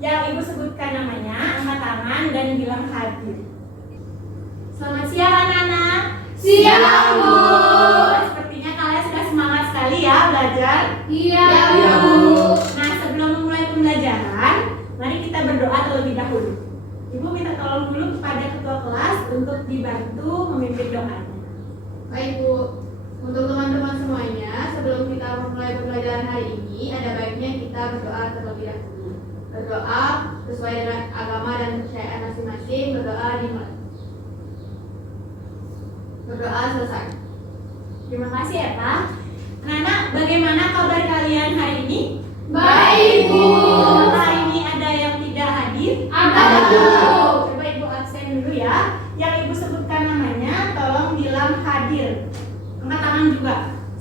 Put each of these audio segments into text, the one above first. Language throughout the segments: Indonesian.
Yang Ibu sebutkan namanya, angkat tangan dan bilang hadir. Selamat siang anak-anak. Siang, Bu. Sepertinya kalian sudah semangat sekali ya belajar. Iya, Bu. Nah, sebelum memulai pembelajaran, mari kita berdoa terlebih dahulu. Ibu minta tolong dulu kepada ketua kelas untuk dibantu memimpin doanya. Baik, Bu. Untuk teman-teman semuanya, sebelum kita memulai pembelajaran hari ini, ada baiknya kita berdoa terlebih dahulu. Berdoa sesuai dengan agama dan kepercayaan masing-masing. Berdoa dimulai. Berdoa selesai. Terima kasih ya Pak. Anak-anak, bagaimana kabar kalian hari ini? Baik, Bu. Apakah ini ada yang tidak hadir? Ada, Bu. Coba Ibu absen dulu ya. Yang Ibu sebutkan namanya, tolong bilang hadir. Angkat tangan juga.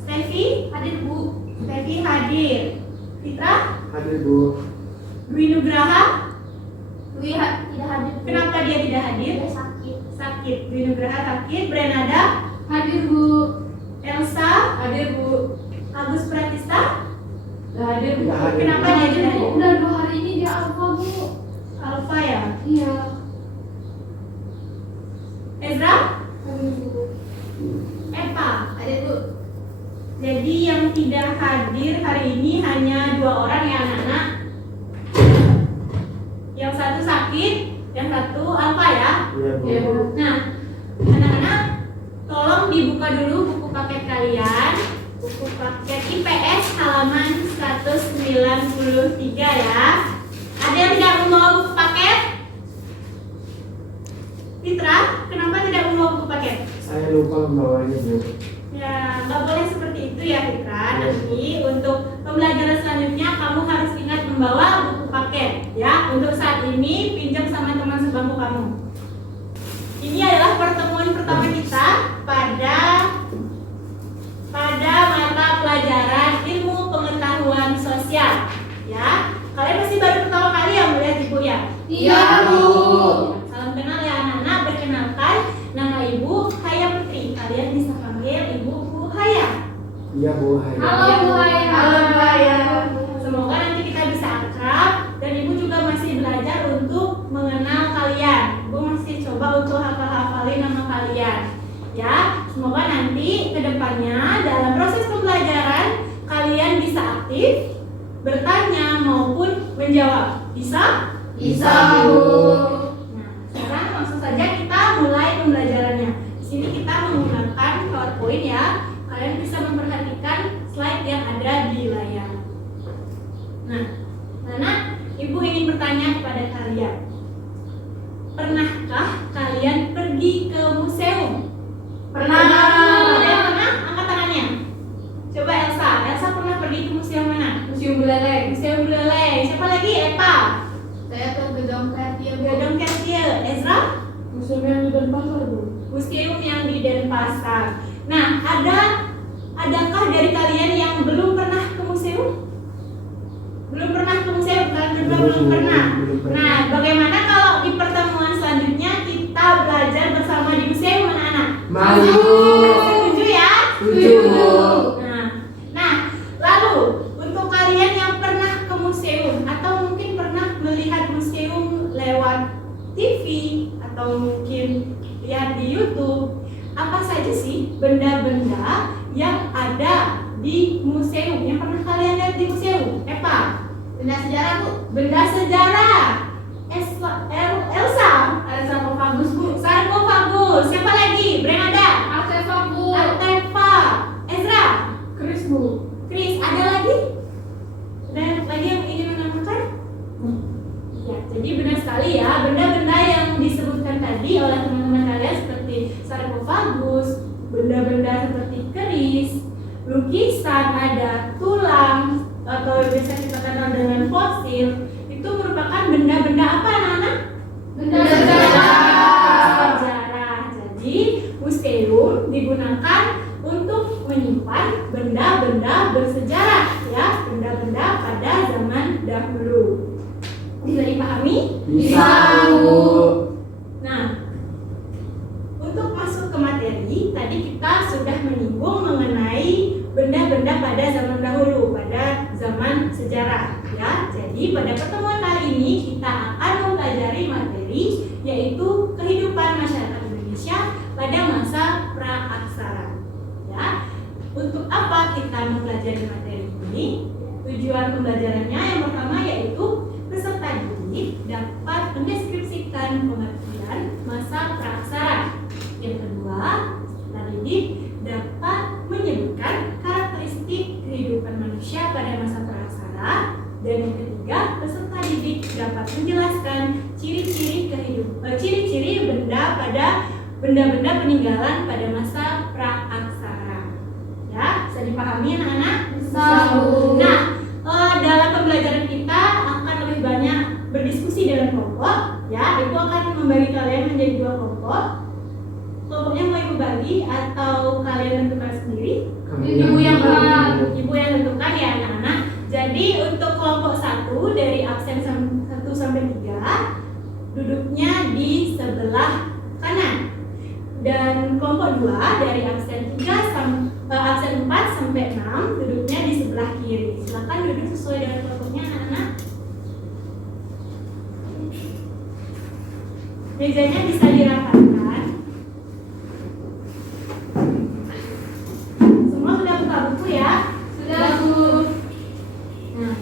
Stevi, hadir Bu. Stevi hadir. Fitra? Hadir, Bu. Dwi Nugraha? Dwi tidak hadir, Bu. Kenapa dia tidak hadir? Dia sakit. Sakit. Dwi Nugraha sakit. Brenada? Hadir, Bu. Elsa? Hadir, Bu. Agus Pratista? Hadir, Bu. Tidak hadir. Kenapa dia tidak hadir? Udah 2 hari ini dia alfa, Bu. Alfa ya? Iya. Ezra? Hadir, Bu. Eva? Hadir, Bu. Jadi yang tidak hadir hari ini hanya 2 orang ya anak-anak. Yang satu sakit, yang satu alfa ya. Iya, Bu. Iya, Bu. Nah, anak-anak tolong dibuka dulu buku paket kalian. Buku paket IPS halaman 193 ya. Ada yang tidak membawa buku paket? Fitra, kenapa tidak membawa buku paket? Saya lupa membawanya, Bu. Ya, nggak boleh seperti itu ya Fitra. Nanti untuk pembelajaran selanjutnya kamu harus ingat membawa buku paket ya. Untuk saat ini pinjam sama teman sebangku kamu. Ini adalah pertemuan pertama kita pada mata pelajaran ilmu pengetahuan sosial ya. Kalian masih baru pertama kali ya melihat Ibu ya? Iya, Bu. Salam kenal ya anak-anak. Perkenalkan, nama Ibu Haya Putri. Kalian bisa panggil Ibu Bu Haya. Iya, Bu. Hadir. Halo, Bu Haya. Halo Bu Haya. Semoga nanti kita bisa akrab dan Ibu juga masih belajar untuk mengenal kalian. Ibu masih coba untuk hafal-hafalin nama kalian. Ya, semoga nanti kedepannya dalam proses pembelajaran kalian bisa aktif, bertanya maupun menjawab. Bisa? Bisa, Bu. Nah, sekarang langsung saja kita mulai pembelajarannya. Di sini kita menggunakan PowerPoint ya. Kalian bisa memperhatikan slide yang ada di layar. Nah, Nana, Ibu ingin bertanya kepada kalian. Pernahkah kalian pergi ke museum? Pernah. Ada yang pernah? Angkat tangannya. Coba Elsa. Elsa pernah pergi ke museum mana? Museum Buleleng. Museum Buleleng. Siapa lagi? Eva. Saya ke Gedung Kreatif, Bu. Gedung Kertier. Ezra? Museum yang di Denpasar, Bu. Museum yang di Denpasar. Nah, adakah dari kalian yang belum pernah ke museum? Belum pernah ke museum? Kalian berdua belum pernah. Nah, bagaimana kalau di pertemuan selanjutnya kita belajar bersama di museum anak-anak? Maju. Setuju ya? Setuju, Bu. Nah, lalu untuk kalian yang pernah ke museum atau mungkin pernah melihat museum lewat TV atau mungkin lihat di YouTube, apa saja sih benda-benda yang ada di museum yang pernah kalian lihat di museum? Eva? Benda sejarah, Bu. Benda sejarah. Elsa? Sarkofagus, Bu. Sarkofagus. Siapa lagi? Brenada? Artefak, Bu. Artefak. Ezra? Keris, Bu. Chris, ada lagi? Ada lagi yang ingin menambahkan? Ya, jadi benar sekali ya, benda-benda yang disebutkan tadi oleh teman-teman kalian seperti sarkofagus, benda-benda seperti keris, lukisan, ada tulang atau biasa kita kenal dengan fosil, itu merupakan benda-benda apa anak-anak? Benda sejarah. Sejarah. Jadi museum digunakan untuk menyimpan benda-benda bersejarah ya, benda-benda pada zaman dahulu. Bisa dipahami? Bisa, Bu. Nah, untuk masuk ke materi, tadi kita sudah menyinggung mengenai benda-benda pada zaman dahulu, pada zaman sejarah. Ya, jadi pada pertemuan kali ini kita akan mempelajari materi yaitu kehidupan masyarakat Indonesia pada masa praaksara. Ya, untuk apa kita mempelajari materi ini? Tujuan pembelajarannya yang pertama yaitu peserta didik dapat mendeskripsikan pengertian masa praaksara. Yang kedua, peserta didik dapat menyebutkan karakteristik kehidupan manusia pada masa praaksara. Dan yang ketiga, peserta didik dapat menjelaskan ciri-ciri benda-benda peninggalan pada masa praaksara. Ya, bisa dipahami anak-anak? Bisa. Nah, dalam pembelajaran kita akan lebih banyak berdiskusi dalam kelompok. Ya, ibu akan membagi kalian menjadi 2 kelompok. Kelompoknya mau ibu bagi atau kalian tentukan sendiri? Ibu yang bagi. Ibu yang tentukan ya anak-anak. Jadi untuk kelompok 1 dari absen 1 sampai 3 duduknya di sebelah kanan. Dan kelompok 2 dari absen 4 sampai 6 duduknya di sebelah kiri. Silakan duduk sesuai dengan kelompoknya anak-anak. Mejanya bisa dirapatkan. Semua sudah buka buku ya? Sudah, Bu. Nah,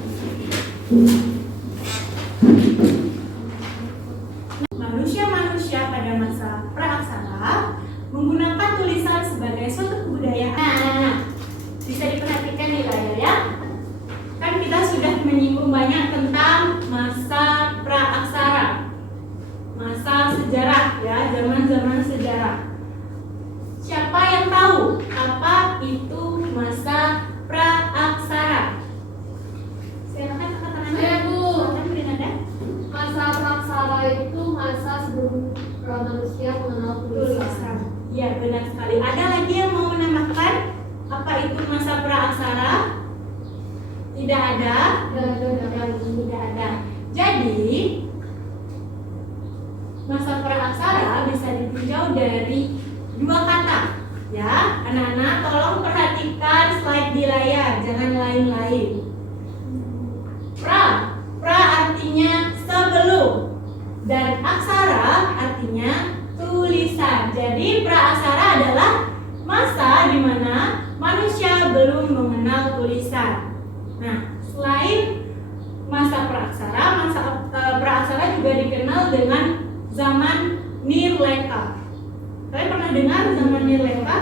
manusia-manusia pada masa praaksara menggunakan tulisan sebagai suatu kebudayaan. Nah, bisa diperhatikan di layar ya. Kan kita sudah menyinggung banyak tentang masa praaksara, masa sejarah ya, zaman-zaman sejarah. Siapa yang tahu apa itu masa praaksara? Silakan katakan. Saya, Bu. Silakan beri nada. Masa praaksara itu masa sebelum manusia mengenal tulisan. Ya, benar sekali. Ada lagi yang mau menambahkan apa itu masa praaksara? Tidak ada. Tidak ada. Jadi masa praaksara bisa ditinjau dari 2 kata. Ya, anak-anak tolong perhatikan slide di layar, jangan lain-lain. Pra artinya sebelum dan aksara artinya tulisan. Jadi praaksara adalah masa di mana manusia belum mengenal tulisan. Nah, selain masa praaksara juga dikenal dengan zaman Nirleka. Kalian pernah dengar zaman Nirleka?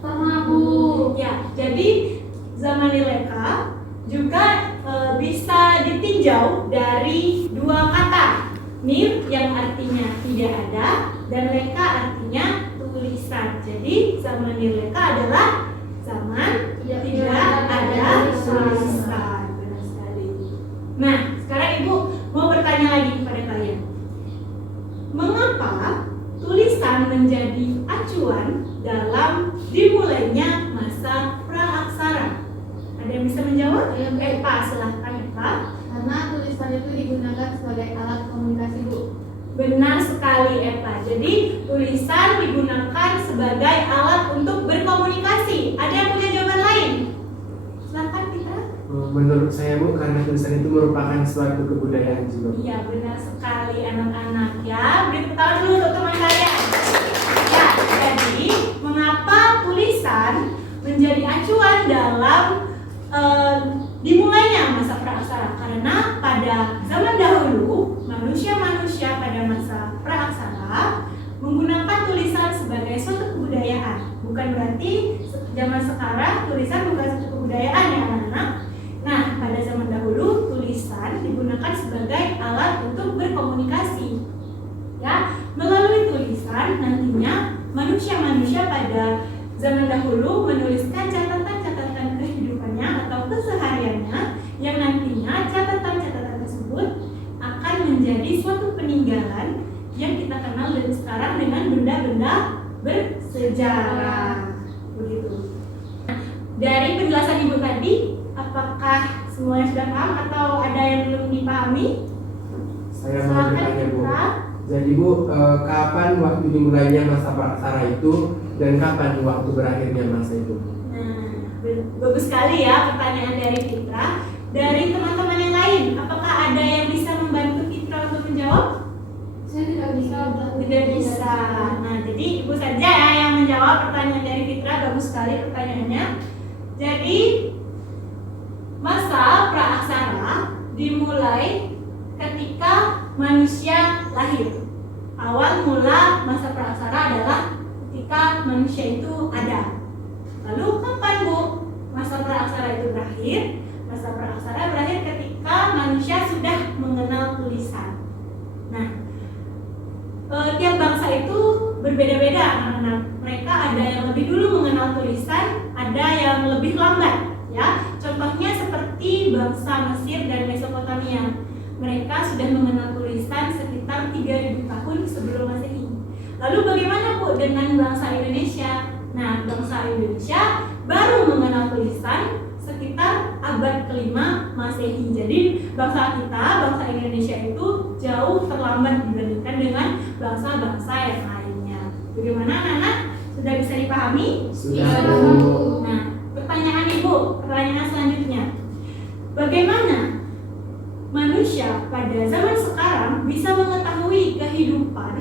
Pernah, Bu. Ya, jadi zaman Nirleka juga bisa ditinjau dari 2 kata. Nir yang artinya tidak ada dan leka artinya tulisan. Jadi zaman Nirleka adalah zaman tidak ada tulisan. Benar sekali. Nah, sekarang Ibu mau bertanya lagi kepada kalian. Mengapa tulisan menjadi acuan dalam dimulainya masa praaksara? Ada yang bisa menjawab? Epa, silahkan Epa. Karena tulisan itu digunakan sebagai alat komunikasi, Bu. Benar sekali Epa. Jadi tulisan digunakan sebagai alat untuk berkomunikasi. Ada yang punya jawaban lain? Silahkan Fitra. Menurut saya Bu, karena tulisan itu merupakan suatu kebudayaan juga. Iya, benar sekali anak-anak ya. Beri tepuk tangan dulu untuk teman kalian. Ya, jadi mengapa tulisan menjadi acuan dalam dimulainya masa praaksara? Karena pada zaman dahulu manusia-manusia pada masa praaksara menggunakan tulisan sebagai suatu kebudayaan. Bukan berarti zaman sekarang tulisan bukan suatu kebudayaan ya anak-anak. Nah, pada zaman dahulu tulisan digunakan sebagai alat untuk berkomunikasi. Ya, melalui tulisan nantinya manusia-manusia pada zaman dahulu menuliskan catatan-catatan kehidupannya atau kesehariannya yang nantinya catatan-catatan tersebut akan menjadi suatu peninggalan yang kita kenal dari sekarang dengan benda-benda bersejarah. Begitu. Dari penjelasan Ibu tadi, apakah semuanya sudah paham atau ada yang belum dipahami? Saya mau bertanya Bu. Jadi Bu, kapan waktu dimulainya masa praaksara itu dan kapan waktu berakhirnya masa itu? Nah, bagus sekali ya pertanyaan dari Fitra. Dari teman-teman yang lain lain. Apakah ada yang bisa membantu Fitra untuk menjawab? Saya tidak bisa. Tidak bisa. Nah, jadi ibu saja ya yang menjawab pertanyaan dari Fitra. Bagus sekali pertanyaannya. Jadi masa praaksara dimulai ketika manusia lahir. Awal mula masa praaksara adalah ketika manusia itu ada. Lalu kapan Bu masa praaksara itu berakhir? Masa praaksara berakhir ketika manusia sudah mengenal tulisan. Nah, tiap bangsa itu berbeda-beda anak-anak. Mereka ada yang lebih dulu mengenal tulisan, ada yang lebih lambat. Ya, contohnya seperti bangsa Mesir dan Mesopotamia. Mereka sudah mengenal tulisan sekitar 3000 tahun sebelum Masehi. Lalu bagaimana Bu dengan bangsa Indonesia? Nah, bangsa Indonesia baru mengenal tulisan sekitar abad ke-5 Masehi. Jadi bangsa kita, bangsa Indonesia itu jauh terlambat dibandingkan dengan bangsa-bangsa yang lainnya. Bagaimana anak-anak? Sudah bisa dipahami? Sudah. Nah, pertanyaan Ibu, pertanyaan selanjutnya. Bagaimana manusia pada zaman sekarang bisa mengetahui kehidupan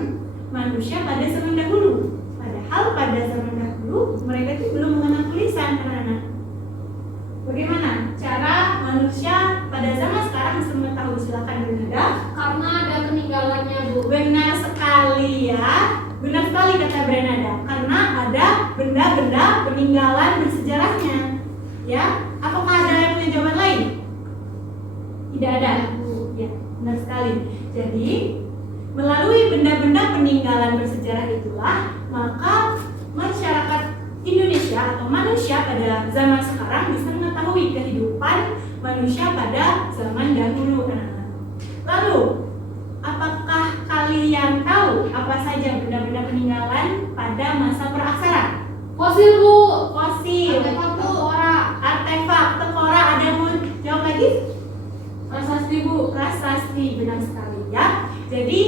manusia pada zaman dahulu? Padahal pada zaman dahulu mereka itu belum mengenal tulisan, anak-anak. Bagaimana cara manusia pada zaman sekarang bisa mengetahui? Silakan Bernada. Karena ada peninggalannya Bu. Benar sekali ya. Benar sekali kata Bernada. Karena ada benda-benda peninggalan bersejarahnya. Ya, apakah ada yang punya jawaban lain? Tidak ada. Ya, benar sekali. Jadi melalui benda-benda peninggalan bersejarah itulah maka masyarakat Indonesia atau manusia pada zaman sekarang bisa mengetahui kehidupan manusia pada zaman dahulu, anak-anak. Lalu, apakah kalian tahu apa saja benda-benda peninggalan pada masa praaksara? Fosil Bu. Fosil, Artefak tengkorak. artefak, tengkorak. Ada yang mau jawab lagi? Prasasti Bu. Prasasti, benar sekali ya. Jadi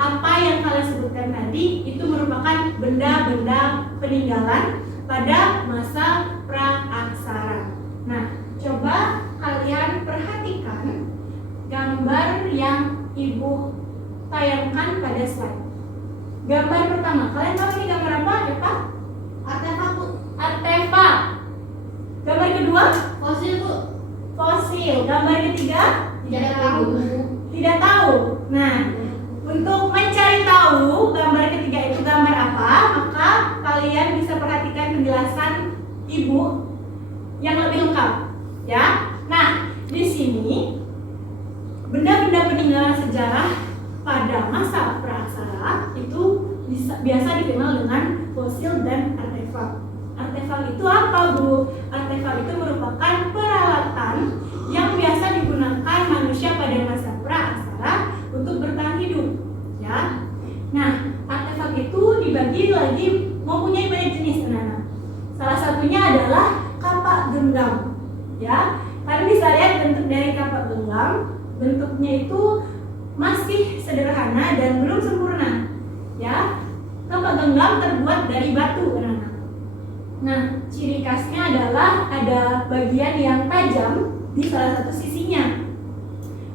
apa yang kalian sebutkan tadi itu merupakan benda-benda peninggalan pada masa praaksara. Nah, coba kalian perhatikan gambar yang Ibu tayangkan pada slide. Gambar pertama, kalian tahu ini gambar apa, Eva? Artefak Bu. Artefak. Gambar kedua, Fosil Bu. fosil. Gambar ketiga, Tidak tahu. tidak tahu. Nah, untuk mencari tahu gambar ketiga itu gambar apa, maka kalian bisa perhatikan penjelasan Ibu yang lebih lengkap, ya. Nah, di sini benda-benda peninggalan sejarah pada masa praaksara itu biasa dikenal dengan fosil dan artefak. Artefak itu apa, Bu? Artefak itu merupakan peralatan yang biasa digunakan manusia pada masa praaksara untuk bertahan hidup, ya. Nah, artefak itu dibagi lagi mempunyai banyak jenis, anak-anak. Salah satunya adalah kapak genggam, ya. Kalian bisa lihat bentuk dari kapak genggam. Bentuknya itu masih sederhana dan belum sempurna, ya. Kapak genggam terbuat dari batu, anak-anak. Nah, ciri khasnya adalah ada bagian yang tajam di salah satu sisinya.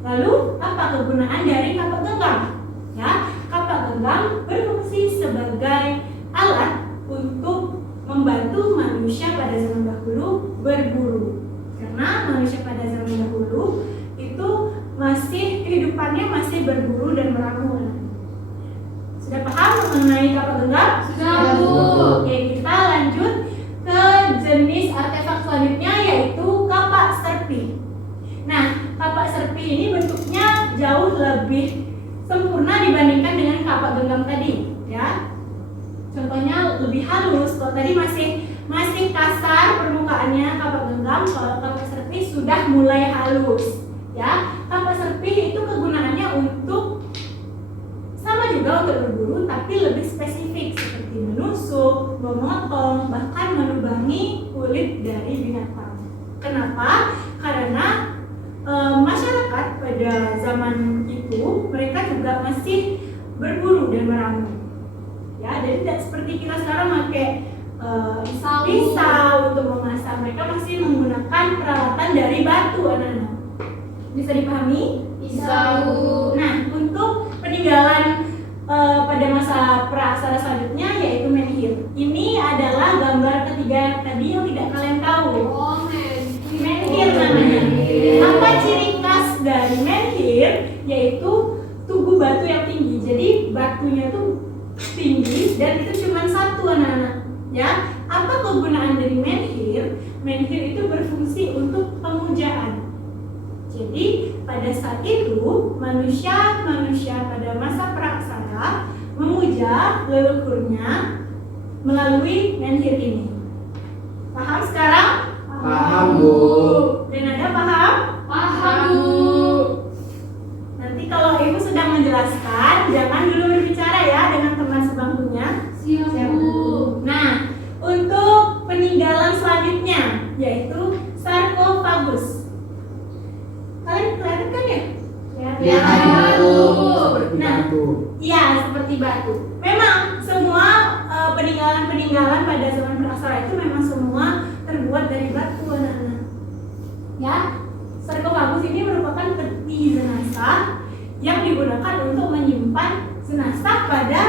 Lalu, apa kegunaan dari kapak genggam? Ya, kapak genggam berfungsi sebagai alat untuk membantu manusia pada zaman dahulu berburu. Karena manusia pada zaman dahulu itu kehidupannya masih berburu dan meramu. Sudah paham mengenai kapak genggam? Sudah Bu. Oke, kita lanjut ke jenis artefak selanjutnya yaitu kapak serpi. Nah, kapak serpi ini bentuknya jauh lebih sempurna dibandingkan dengan kapak genggam tadi, ya. Contohnya lebih halus. Kalau tadi masih kasar permukaannya kapak genggam, kalau kapak serpi sudah mulai halus, ya. Kapak serpi itu kegunaannya untuk sama juga untuk berburu, tapi lebih spesifik seperti menusuk, memotong, bahkan melubangi kulit dari binatang. Kenapa? Karena masyarakat pada zaman itu mereka juga masih berburu dan meramu. Ya, jadi tidak seperti kita sekarang pakai pisau untuk memasak. Mereka masih menggunakan peralatan dari batu, anak-anak. Bisa dipahami? Bisa, Bu. Nah, untuk peninggalan pada masa praaksara selanjutnya yaitu menhir. Ini adalah gambar ketiga yang tadi yang tidak kalian tahu. Oh, Menhir namanya. Apa ciri khas dari menhir? Yaitu tugu batu yang tinggi. Jadi batunya tuh tinggi dan itu cuma satu anak-anak. Ya, apa kegunaan dari menhir? Menhir itu berfungsi untuk pemujaan. Jadi pada saat itu manusia pada masa praaksara memuja leluhurnya melalui menhir ini. Paham sekarang? Paham, Bu. Dan ada paham? Paham, Bu. Nanti kalau ibu sedang menjelaskan, jangan dulu berbicara ya dengan teman sebangkunya. Siap, Bu. Nah, untuk peninggalan selanjutnya yaitu sarkofagus. Kalian kelihatan kan ya? Ya, Bu. seperti Nah. batu. Iya, seperti batu. Memang semua peninggalan-peninggalan pada zaman praaksara itu memang semua terbuat dari batu anak-anak. Ya, sarkofagus ini merupakan peti jenazah yang digunakan untuk menyimpan jenazah pada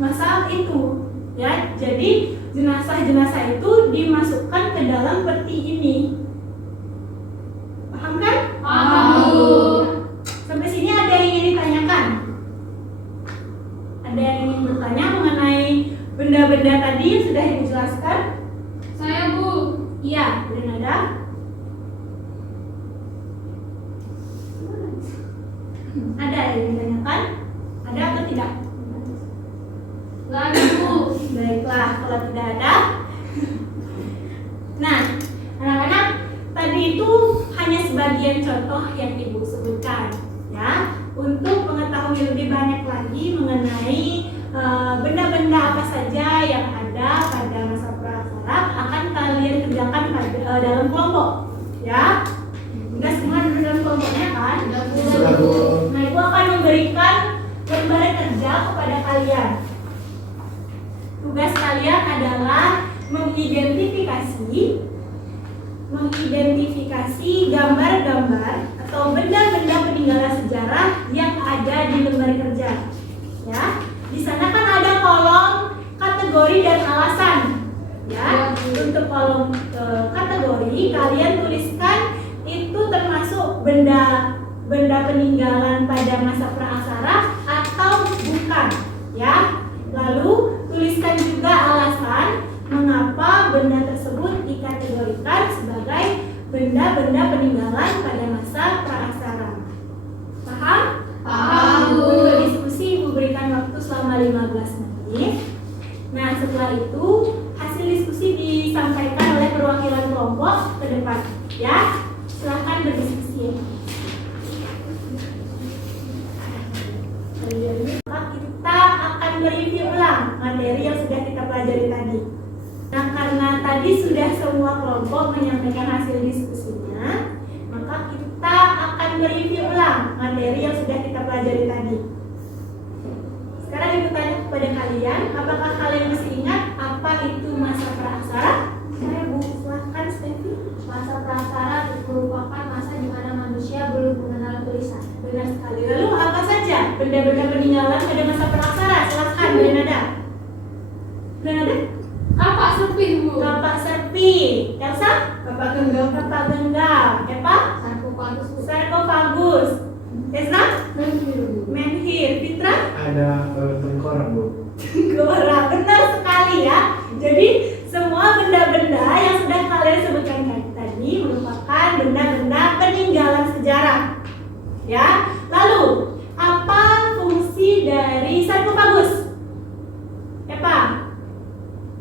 masa itu. Ya, jadi jenazah-jenazah itu dimasukkan ke dalam peti ini. Paham kan? Paham, Bu. Sampai sini ada yang ingin ditanyakan? Ada yang ingin bertanya mengenai benda-benda tadi yang sudah Ibu jelaskan? Saya, Bu. Iya, dan ada? Ada yang ditanyakan? Ada atau tidak? Nggak ada, Bu. Baiklah, kalau tidak ada. Nah, anak-anak, tadi itu hanya sebagian contoh yang Ibu sebutkan, ya. Untuk mengetahui lebih banyak lagi mengenai benda-benda apa saja yang ada pada masa praaksara akan kalian kerjakan dalam kelompok, ya. Udah semua ada dalam kelompoknya kan? Sudah, Bu. Nah, Ibu akan memberikan lembaran kerja kepada kalian. Tugas kalian adalah mengidentifikasi gambar-gambar atau benda-benda peninggalan sejarah yang ada di lembar kerja. Ya, di sana kan ada kolom kategori dan alasan. Ya, untuk kolom kategori kalian tuliskan itu termasuk benda peninggalan pada masa praaksara atau bukan. Ya, lalu tuliskan juga alasan mengapa benda tersebut dikategorikan sebagai benda-benda peninggalan pada masa praaksara. Paham? Paham, Bu. Untuk diskusi Ibu berikan waktu selama 15 menit. Nah, setelah itu hasil diskusi disampaikan oleh perwakilan kelompok ke depan. Ya, silahkan berdiskusi. Kita akan mereview ulang materi yang sudah kita pelajari tadi. Nah, karena tadi sudah semua kelompok menyampaikan hasil diskusinya, maka kita akan mereview ulang materi yang sudah kita pelajari tadi. Sekarang Ibu tanya kepada kalian, apakah kalian masih ingat apa itu masa praaksara? Saya, Bu, silahkan Stevi. Masa praaksara merupakan masa di mana manusia belum mengenal tulisan. Benar sekali. Lalu apa saja benda-benda peninggalan pada masa praaksara? Silahkan, Brenada. Brenada? Kapak sepi, Bu. Kapak serpi. Elsa? Kapak genggam. Kapak genggam. Eva? Sarkofagus, Bu. Sarkofagus. Ezra? Menhir. Fitra? Ada tengkorak, Bu. Gora. Benar sekali ya. Jadi semua benda-benda yang sudah kalian sebutkan tadi merupakan benda-benda peninggalan sejarah. Ya. Lalu apa fungsi dari sarkofagus? Eva?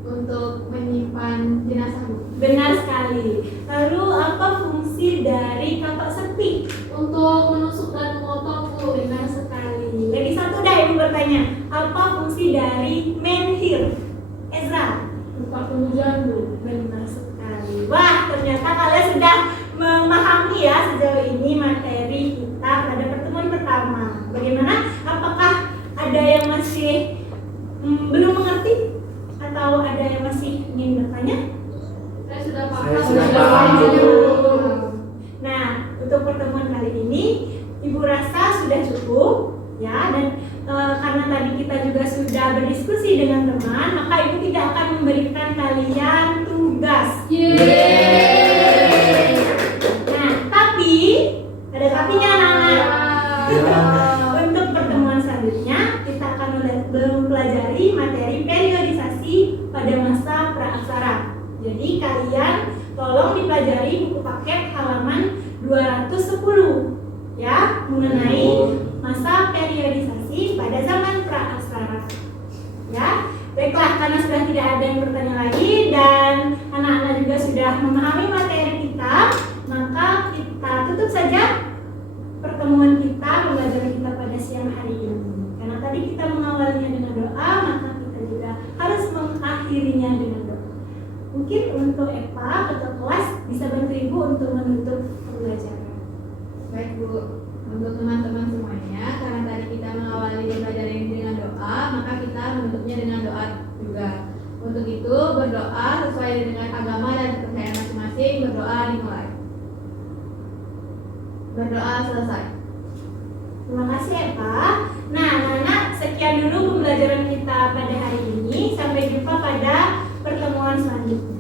Untuk menyimpan jenazah, Bu. Benar sekali. Lalu apa fungsi dari kapak sepi? Untuk menusuk dan memotong, Bu. Benar sekali. Lagi satu dah Ibu bertanya. Apa fungsi dari menhir? Ezra? Tempat pemujaan, Bu. Benar sekali. Wah, ternyata kalian sudah memahami ya sejauh ini materi kita pada pertemuan pertama. Bagaimana? Apakah ada yang masih belum mengerti? Atau ada yang masih ingin bertanya? Saya sudah paham. Saya sudah paham, Bu. Nah, untuk pertemuan kali ini teman-teman, maka ibu tidak akan memberikan kalian tugas. Nah, tapi ada tapinya anak-anak. Untuk pertemuan selanjutnya kita akan mempelajari materi periodisasi pada masa praaksara. Jadi kalian tolong dipelajari buku paket halaman 210 ya, mengenai masa periodisasi pada zaman praaksara. Ya, baiklah, karena sudah tidak ada yang bertanya lagi dan anak-anak juga sudah memahami materi kita, maka kita tutup saja pertemuan kita, pembelajaran kita pada siang hari ini. Karena tadi kita mengawalinya dengan doa, maka kita juga harus mengakhirinya dengan doa. Mungkin untuk Eva, ketua kelas, bisa bantu ibu untuk menutup pembelajaran. Baik Bu, untuk teman-teman semuanya, karena tadi kita mengawali pembelajaran ini dengan doa, maka kita menutupnya dengan doa juga. Untuk itu, berdoa sesuai dengan agama dan kepercayaan masing-masing. Berdoa dimulai. Berdoa selesai. Terima kasih Eva. Nah anak-anak, sekian dulu pembelajaran kita pada hari ini. Sampai jumpa pada pertemuan selanjutnya.